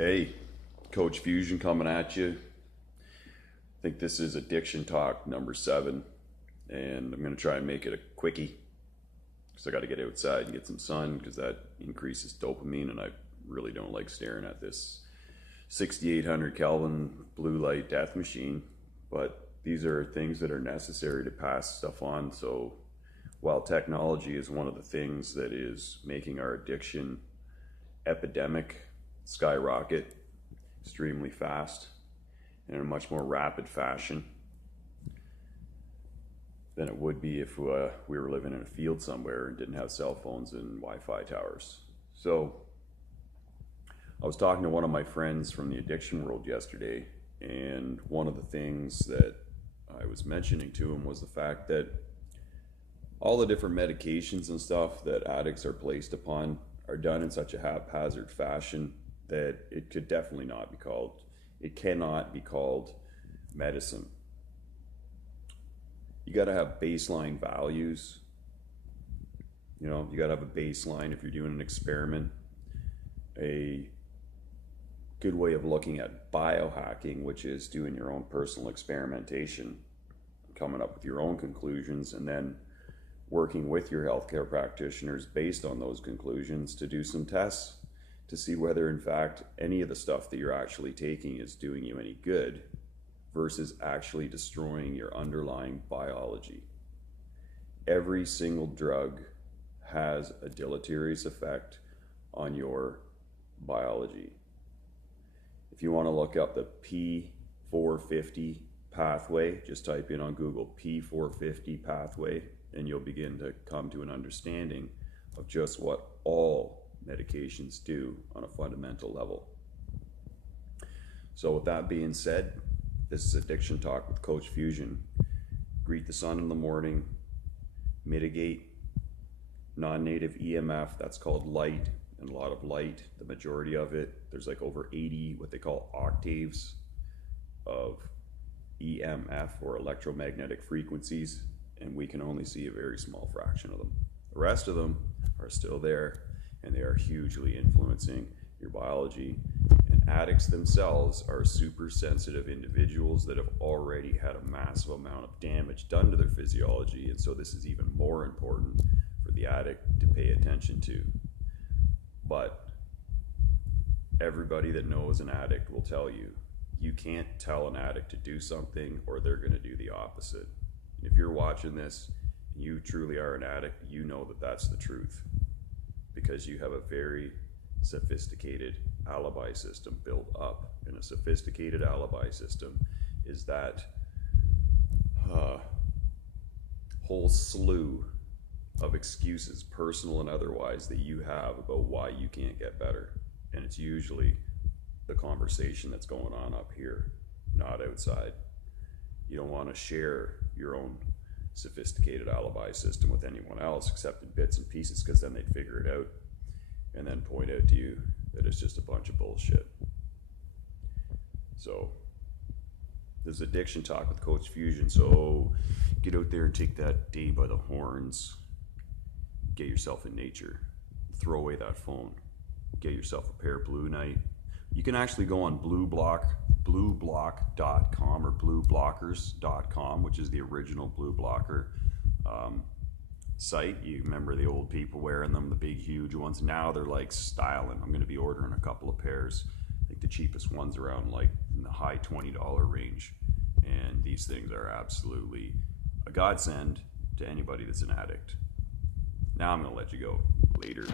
Hey, Coach Fusion coming at you. I think this is Addiction Talk number 7, and I'm going to try and make it a quickie because I got to get outside and get some sun because that increases dopamine, and I really don't like staring at this 6800 Kelvin blue light death machine. But these are things that are necessary to pass stuff on. So while technology is one of the things that is making our addiction epidemic skyrocket extremely fast and in a much more rapid fashion than it would be if we were living in a field somewhere and didn't have cell phones and Wi-Fi towers. So I was talking to one of my friends from the addiction world yesterday, and one of the things that I was mentioning to him was the fact that all the different medications and stuff that addicts are placed upon are done in such a haphazard fashion that it could definitely not be called, it cannot be called medicine. You got to have baseline values. You got to have a baseline if you're doing an experiment. A good way of looking at biohacking, which is doing your own personal experimentation, coming up with your own conclusions, and then working with your healthcare practitioners based on those conclusions to do some tests to see whether in fact any of the stuff that you're actually taking is doing you any good versus actually destroying your underlying biology. Every single drug has a deleterious effect on your biology. If you want to look up the P450 pathway, just type in on Google P450 pathway, and you'll begin to come to an understanding of just what all medications do on a fundamental level. So with that being said, this is Addiction Talk with Coach Fusion. Greet the sun in the morning, mitigate non-native EMF, that's called light, and a lot of light, the majority of it, there's like over 80 what they call octaves of EMF or electromagnetic frequencies, and we can only see a very small fraction of them. The rest of them are still there, and they are hugely influencing your biology. And addicts themselves are super sensitive individuals that have already had a massive amount of damage done to their physiology, and so this is even more important for the addict to pay attention to. But everybody that knows an addict will tell you, you can't tell an addict to do something or they're going to do the opposite. If you're watching this and you truly are an addict, you know that that's the truth, because you have a very sophisticated alibi system built up. And a sophisticated alibi system is that whole slew of excuses, personal and otherwise, that you have about why you can't get better. And it's usually the conversation that's going on up here, not outside. You don't want to share your own sophisticated alibi system with anyone else except in bits and pieces, because then they'd figure it out and then point out to you that it's just a bunch of bullshit. So this is Addiction Talk with Coach Fusion. So get out there and take that day by the horns. Get yourself in nature. Throw away that phone. Get yourself a pair of blue night. You can actually go on blueblock.com or blueblockers.com, which is the original blue blocker site. You remember the old people wearing them, the big huge ones. Now they're like styling. I'm going to be ordering a couple of pairs. I think the cheapest one's around like in the high $20 range, and these things are absolutely a godsend to anybody that's an addict. Now I'm going to let you go. Later.